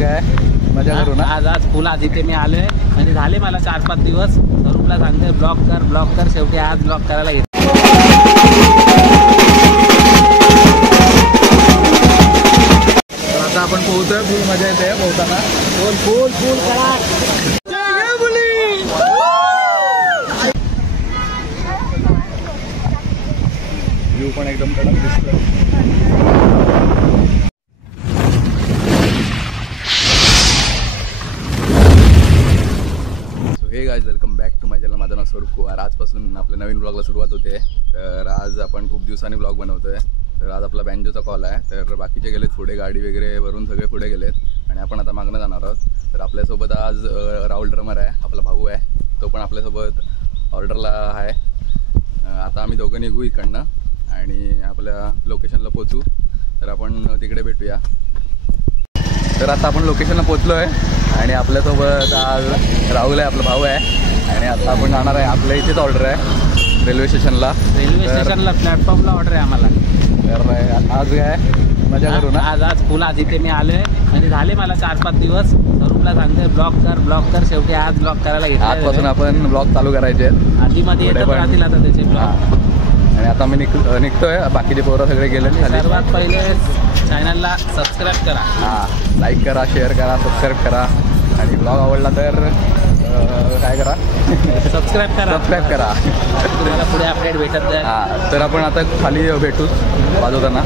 काय मजा करू ना. आज फुल आज इथे मी आलोय म्हणजे झाले मला 4-5 दिवस. स्वरूपला सांगतोय ब्लॉग कर शेवटी आज ब्लॉग करायला घेतलं. आता आपण पोहतोय, फुल मजा येते पोहताना. फुल करा. व्ह्यू पण एकदम कडक दिसतोय. Hey guys welcome back to my channel. माझं नाव स्वरूप कुमार. आजपासून आपल्या नवीन ब्लॉगला सुरुवात होते. तर आज आपण खूप दिवसांनी ब्लॉग बनवतोय. तर आज आपला बँजोचा कॉल आहे. तर बाकीचे गेलेत पुढे, गाडी वगैरे वरून सगळे पुढे गेलेत आणि आपण आता मागणं जाणार आहोत. तर आपल्यासोबत आज राहुल ड्रमर आहे, आपला भाऊ आहे, तो पण आपल्यासोबत ऑर्डरला आहे. आता आम्ही दोघं निघू इकडनं आणि आपल्या लोकेशनला पोचू. तर आपण तिकडे भेटूया. तर आता आपण लोकेशनला पोचलो आहे आणि आपल्यासोबत आज राहुल आहे, आपला भाऊ आहे. आणि आता आपण जाणार आहे, आपल्या इथेच ऑर्डर आहे रेल्वे स्टेशनला. प्लॅटफॉर्मला ऑर्डर आहे आम्हाला. तर आज काय मजा करू ना. आज फुल आज इथे मी आलोय म्हणजे झाले मला 4-5 दिवस. स्वरूपला सांगतोय ब्लॉग कर शेवटी आज ब्लॉग करायला घेतलं. आजपासून आपण ब्लॉग चालू करायचे आहेत. आधीमध्ये येतच राहतील आता त्याचे ब्लॉग. आणि आता मी निघतोय. बाकीचे पोरं सगळे गेले. सर्वात पहिले चॅनलला सबस्क्राईब करा. हां, लाईक करा, शेअर करा, सबस्क्राईब करा. आणि ब्लॉग आवडला तर काय करा, सबस्क्राईब करा. तुम्हाला पुढे अपडेट भेटत जाईल. हां, तर आपण आता खाली भेटू वाजवताना.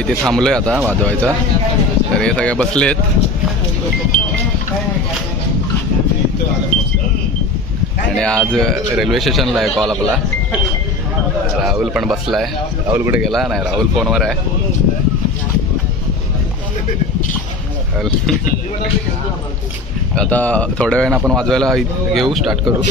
इथे थांबलोय आता वाजवायचा. तर हे सगळे बसलेत. आणि आज रेल्वे स्टेशनला आहे कॉल आपला. राहुल पण बसलाय. राहुल कुठे गेला नाही, राहुल फोनवर आहे. आता थोड्या वेळानं आपण वाजवायला घेऊ, स्टार्ट करू.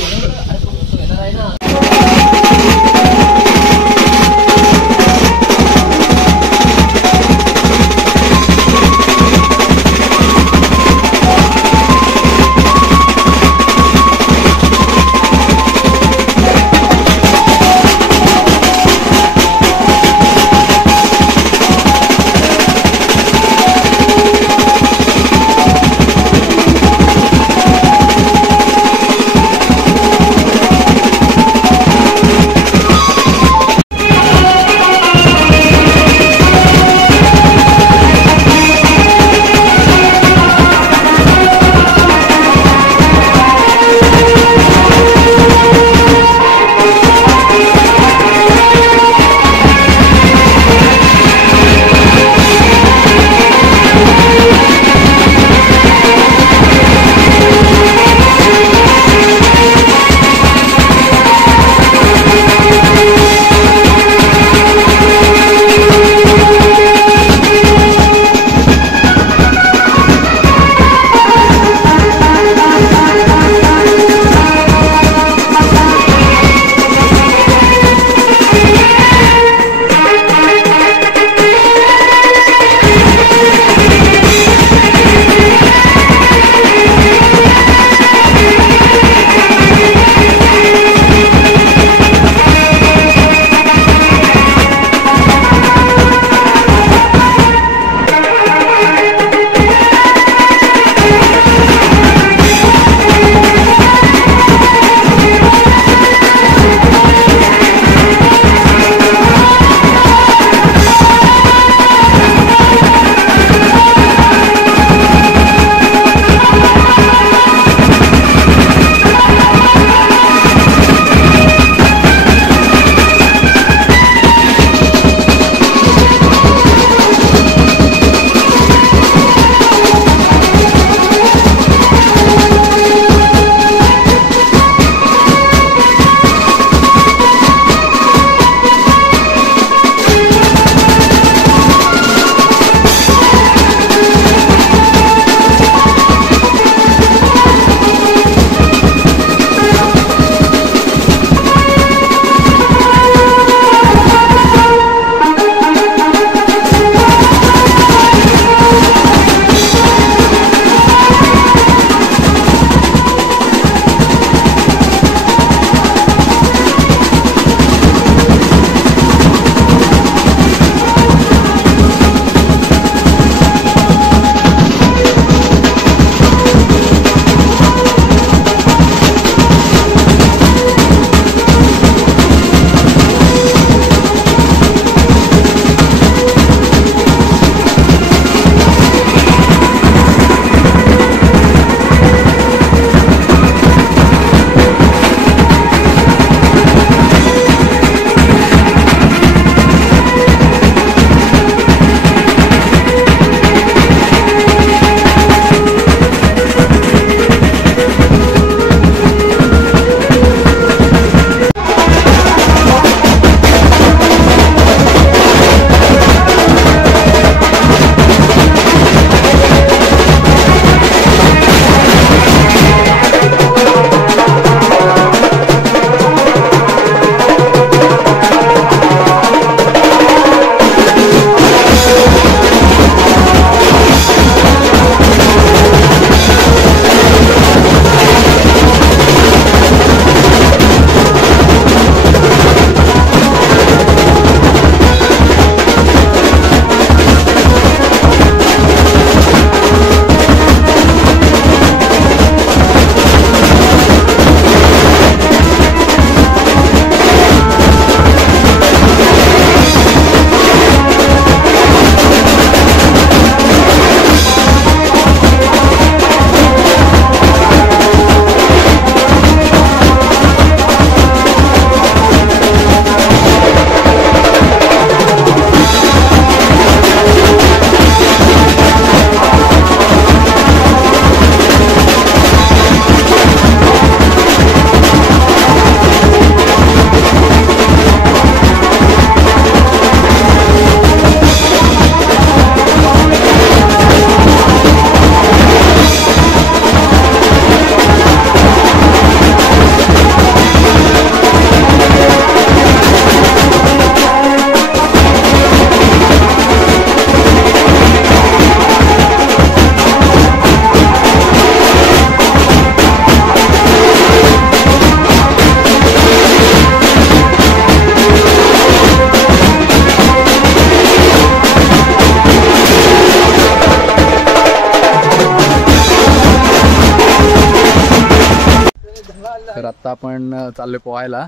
आता आपण चाललोय पोहायला.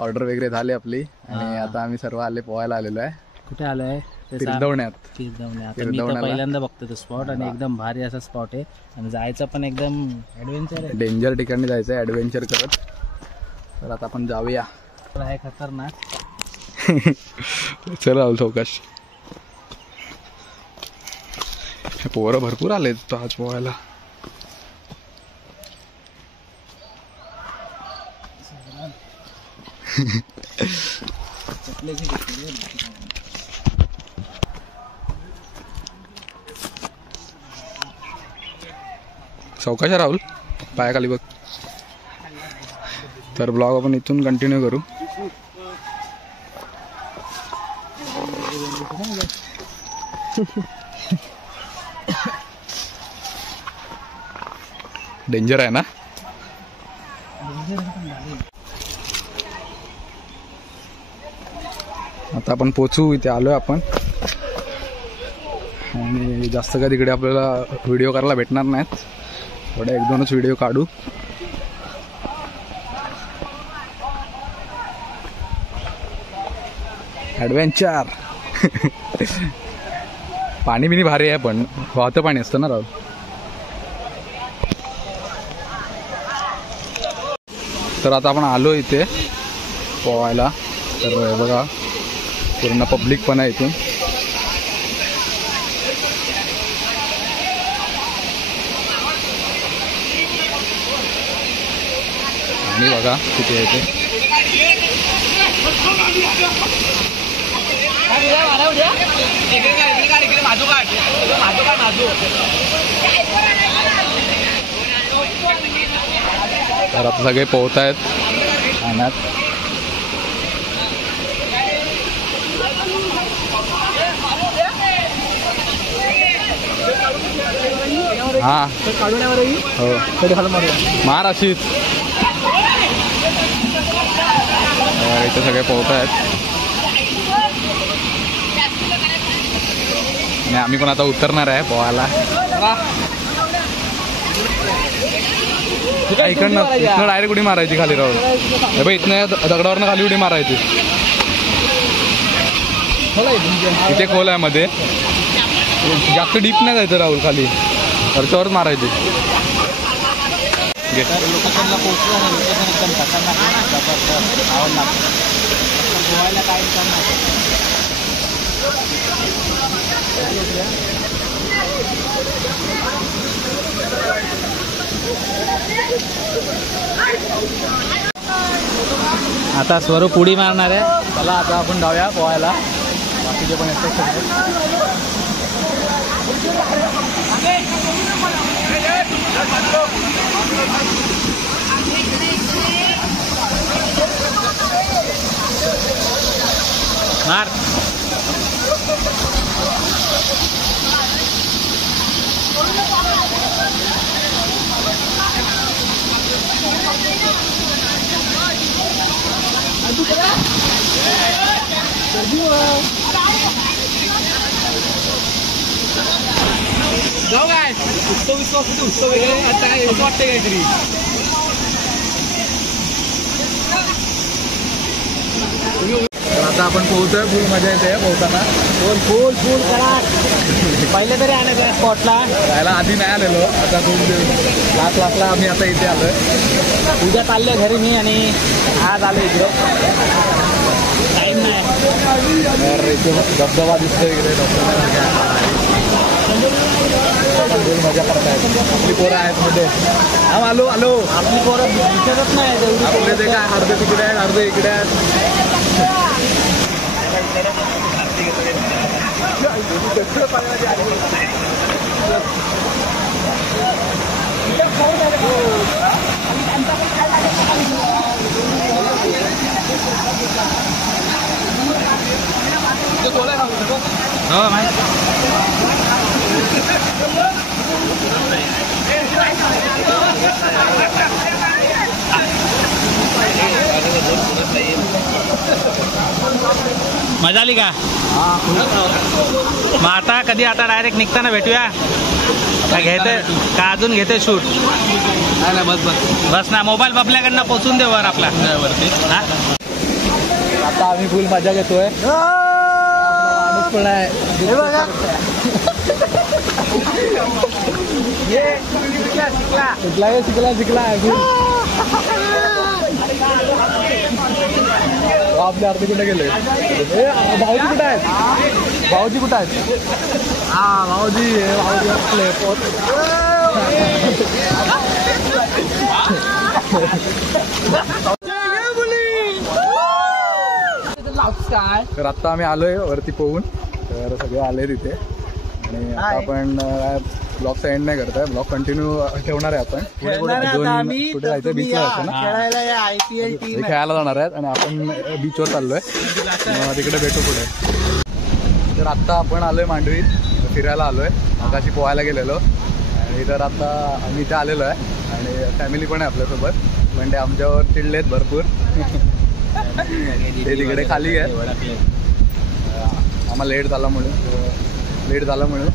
ऑर्डर वगैरे झाली आपली आणि आता आम्ही सर्व पोहायला आलेलो आहे. कुठे आलोय? तीर्थवण्यात. आता मी तर पहिल्यांदा बघतो तो स्पॉट आणि एकदम भारी असा स्पॉट आहे आणि जायचं पण एकदम ऍडव्हेंचर आहे. डेंजर ठिकाणी जायचं ऍडव्हेंचर करत. तर आता आपण जाऊया. आहे खतरनाक. चल राहुल चौकश. पोरं भरपूर आलेत आज पोहायला. चौकश राहुल पायाखाली बघ. तर ब्लॉग आपण इथून कंटिन्यू करू. डेंजर आहे ना. आता आपण पोचू. इथे आलोय आपण आणि जास्त काय तिकडे आपल्याला व्हिडिओ करायला भेटणार नाहीत. थोडे 1-2च व्हिडिओ काढू. ॲडव्हेंचर. पाणी बिनी भारी आहे पण वाहतं पाणी असतं ना राहुल. तर आता आपण आलो इथे पोहायला. तर बघा पूर्ण पब्लिक पण आहे इथून. आणि बघा किती आहे ते. तर आता सगळे पोहत आहेत पाण्यात. हा हो मार अशीच. इथे सगळे पोहत आहेत आणि आम्ही पण आता उतरणार आहे पोहायला. इकडनं डायरेक्ट उडी मारायची खाली राहुल. हे बघ इथनं दगडावरनं खाली उडी मारायची. इथे खोल आहे मध्ये. जास्त डीप नाही जायचं राहुल. खाली वरच्यावरच मारायची. लोकेशनला पोहोचलो आणि लोकेशन एकदम खतरनाक आहे. जबरदस्त आवडला. गोव्याला काय करणार. आता स्वरूप उडी मारणार आहे. चला आता आपण जाऊया पोहायला. बाकीचे पण येतात सगळे. मार. जाऊ काय उत्सव वगैरे आता काय वाटते काहीतरी. आता आपण पोहतोय. फुल मजा येते पोहताना. फुल करा. पहिले तरी आणायचं स्पॉटला. राहायला आधी नाही आलेलो. आता खूप लास्टला आम्ही आता इथे आलोय. उद्या चाललोय घरी मी आणि आज आलो इकडे. टाईम नाही. तर इथे धबधबा दिसतोय इकडे. मजा करतायत. आपली पोरं आहेत मध्ये. हा आलो आपली पोरं दिसतच नाही. आपले ते काय अर्धे तिकडे आहेत अर्धे इकडे आहेत. मजा आली का? मग आता कधी आता डायरेक्ट निघताना भेटूया. काय घेते का अजून घेते शूट? नाही बस बस. बस ना, मोबाईल बबल्याकडनं पोचून दे वर आपला वरती. हा? आता आम्ही फुल मजा घेतोय. शिकला आपल्या अर्धी कुठे गेले? भाऊजी कुठे आहेत? भाऊजी कुठे आहेत? हा भाऊजी आपले तर आता आम्ही आलोय वरती पोहून. तर सगळे आले तिथे आणि आता आपण ब्लॉगचा एंड नाही करतोय. ब्लॉग कंटिन्यू ठेवणार आहे आपण. कुठे जायचं? बीचला जायचं ना, खेळायला जाणार आहेत आणि आपण बीचवर चाललोय. तिकडे भेटू पुढे. तर आता आपण आलोय मांडवीत, फिरायला आलोय. आकाशी पोहायला गेलेलो आणि तर आता आम्ही इथे आलेलो आहे आणि फॅमिली पण आहे आपल्यासोबत. पण ते आमच्यावर चिडलेत भरपूर. ते तिकडे खाली आहे. आम्हाला लेट झाला म्हणून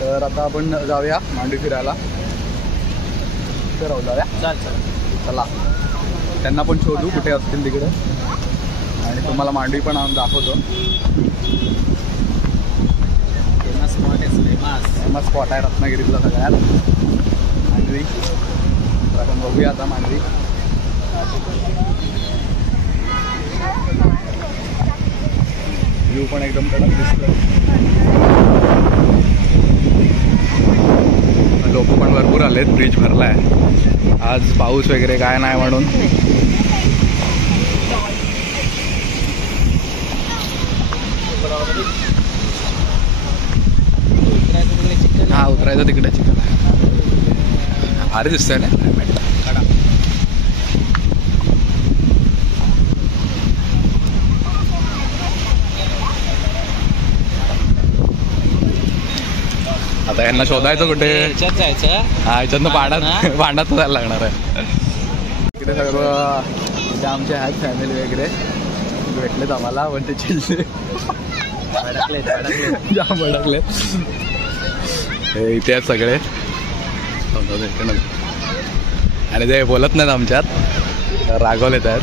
तर आता आपण जाऊया मांडवी फिरायला. राहू जाऊया. चला, त्यांना पण शोधू कुठे असतील तिकडे आणि तुम्हाला मांडवी पण दाखवतो. फेमस स्पॉट आहे रत्नागिरीतला सगळ्यात मांडवी. तर आपण बघूया आता मांडवी. व्ह्यू पण एकदम कडक दिसतोय. लोक पण भरपूर आलेत. ब्रिज भरलाय आज. पाऊस वगैरे काय नाही म्हणून. हा उतरायचं तिकडे चिखल आहे. भारी दिसतंय ना. आता यांना शोधायचं कुठे? जायचं. हा याच्यातनं पाण्यात जायला लागणार आहे. इकडे सर्व इथे आमचे आहेत फॅमिली वगैरे भेटलेत आम्हाला. पण ते चिल्ले जाम भडकले. इथे आहेत सगळे आणि ते बोलत नाहीत आमच्यात, रागवलेत आहेत.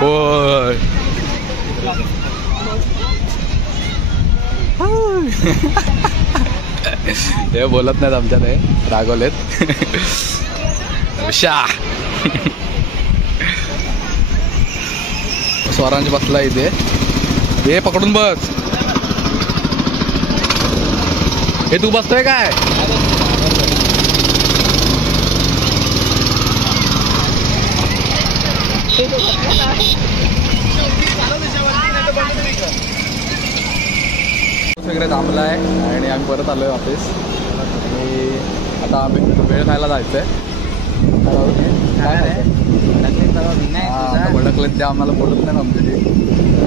हो हे बोलत नाहीत आमच्यात, हे रागवलेत. स्वरांच बसला इथे. हे पकडून बस. हे तू बसतोय काय? वगैरे थांबला आहे आणि आम्ही परत आलोय वापस. आणि आता आम्ही वेळ खायला जायचंय. भडकलेत ते आम्हाला बोलत नाही ना. आमचे ते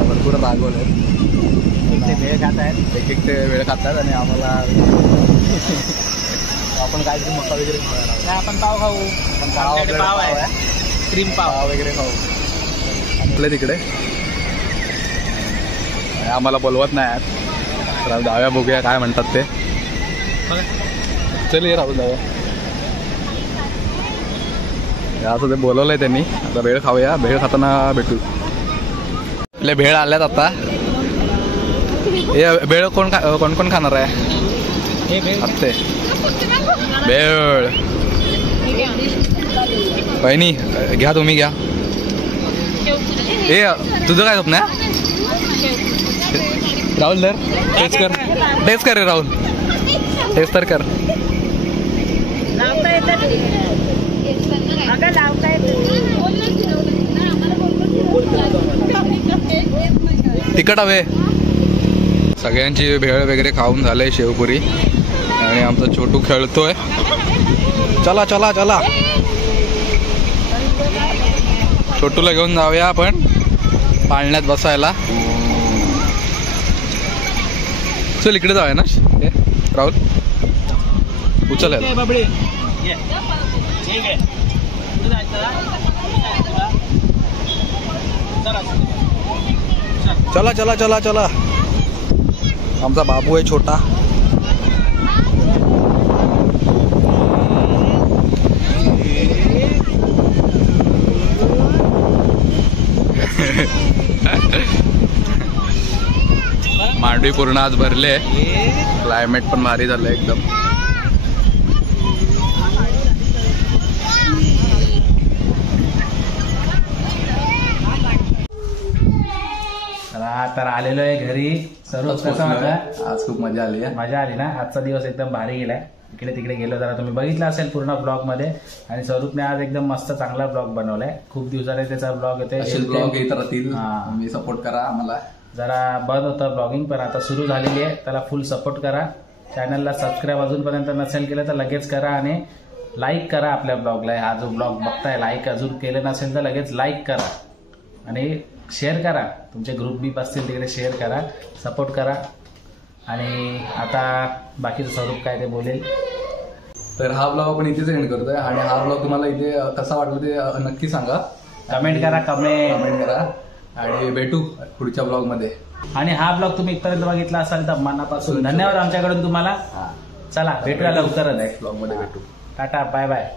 भरपूर रागवले. वेळ खात आहेत. एक ते वेळ खातात आणि आम्हाला आपण काहीतरी मका वगैरे खायला. आपण पाव खाऊ. पाव आहे, क्रीम पाव वगैरे खाऊ. आपल्या तिकडे आम्हाला बोलवत नाही. तर जाऊया बघूया काय म्हणतात ते. चल ये राहुल जाऊया. असं ते बोलवलंय त्यांनी. आता भेळ खाऊया. भेळ खाताना भेटू. आपले भेळ आल्यात आता. हे भेळ कोण कोण खाणार आहे? आत्ते भेळ. बहिणी घ्या, तुम्ही घ्या. हे तुझं काय स्वप्न आहे? राहुल धर. टेस्ट कर रे राहुल. टेस्ट तर कर. तिखट हवे. सगळ्यांची भेळ वगैरे खाऊन झालंय. शेवपुरी आणि आमचा छोटू खेळतोय. चला चला चला. छोटूला घेऊन जाऊया आपण पाळण्यात बसायला. चल इकडे जाऊया ना राहुल. उचल. चला चला चला चला. आमचा बाबू आहे छोटा. मांडवी पूर्ण आज भरले. क्लायमेट पण भारी झालं एकदम. तर आलेलो आहे घरी. सर्व कसं वाटलं? आज खूप मजा आली आहे. मजा आली ना. आजचा दिवस एकदम भारी गेलाय. इकडे तिकडे गेलो जरा, तुम्ही बघितलं असेल पूर्ण ब्लॉग मध्ये. आणि स्वरूपने आज एकदम मस्त चांगला ब्लॉग बनवलाय. खूप दिवसाने त्याचा ब्लॉग येतोय. असे ब्लॉग येत राहतील. हा. मी सपोर्ट करा आम्हाला. जरा बंद होतं ब्लॉगिंग, पण आता सुरू झालेली आहे. त्याला फुल सपोर्ट करा. चॅनलला सबस्क्राईब अजूनपर्यंत नसेल केलं तर लगेच करा आणि लाईक करा आपल्या ब्लॉगला. हा जो ब्लॉग बघताय लाईक अजून केलं नसेल तर लगेच लाईक करा आणि शेअर करा. तुमचे ग्रुप बीप असतील तिकडे शेअर करा, सपोर्ट करा. आणि आता बाकीचं स्वरूप काय ते बोलेल. तर हा ब्लॉग आपण इथेच एंड करतोय. आणि हा ब्लॉग तुम्हाला इथे कसा वाटला ते नक्की सांगा. कमेंट करा. कमेंट करा आणि भेटू पुढच्या ब्लॉग मध्ये. आणि हा ब्लॉग तुम्ही इथपर्यंत बघितला असाल तर मनापासून धन्यवाद आमच्याकडून तुम्हाला. चला भेटूया लवकरच. नेक्स्ट ब्लॉग मध्ये भेटू. Tata bye bye.